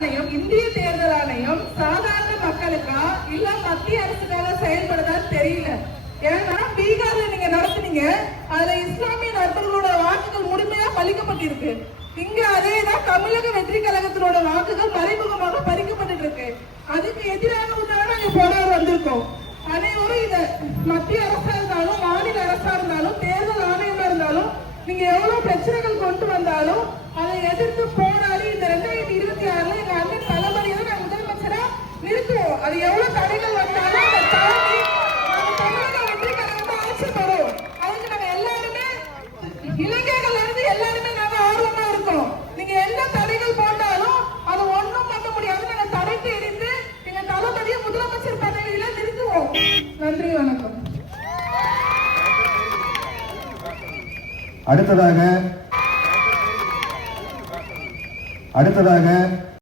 இந்திய தேர்தல் ஆணையம் சாதாரண மக்களுக்கா இல்ல மத்திய அரசுக்காக செயல்படுதான்னு தெரியல. ஏன்னா பீகார்ல நீங்க நடத்துனீங்க, அதுல இஸ்லாமிய நபர்களோட வாக்குகள் முழுமையா பறிக்கப்பட்டிருக்கு. இங்க அதேதான் தமிழக வெற்றி கழகத்தினோட வாக்குகள் மறைமுகமாக பறிக்கப்பட்டு இருக்கு. அதுக்கு எதிராக நாங்க போராட வந்திருக்கோம். அனைவரும் இத மத்திய அரசா இருந்தாலும் மாநில அரசா இருந்தாலும் தேர்தல் ஆணையமா இருந்தாலும் நீங்க எவ்வளவு பிரச்சனைகள் கொண்டு வந்தாலும் அதை எதிர்த்து போராடி இந்த 2026 எங்க அண்ணன் தலைமுறையை நாங்க முதலமைச்சரா நிறுத்துவோம். அது எவ்வளவு தடைகள் வந்தாலும் அதை தாண்டி நாங்க தமிழக வெற்றி கழகத்தை ஆட்சி பெறும். அதுக்கு நாங்க எல்லாருமே இளைஞர்கள் இருந்து எல்லாருமே நாங்க ஆர்வமா இருக்கோம். நீங்க என்ன தடைகள் போட்டாலும் அதை ஒண்ணும் பண்ண முடியாது. நாங்க தடைக்கு எதிர்த்து எங்க தளபதியை முதலமைச்சர் பதவியில நிறுத்துவோம். நன்றி, வணக்கம். அடுத்ததாக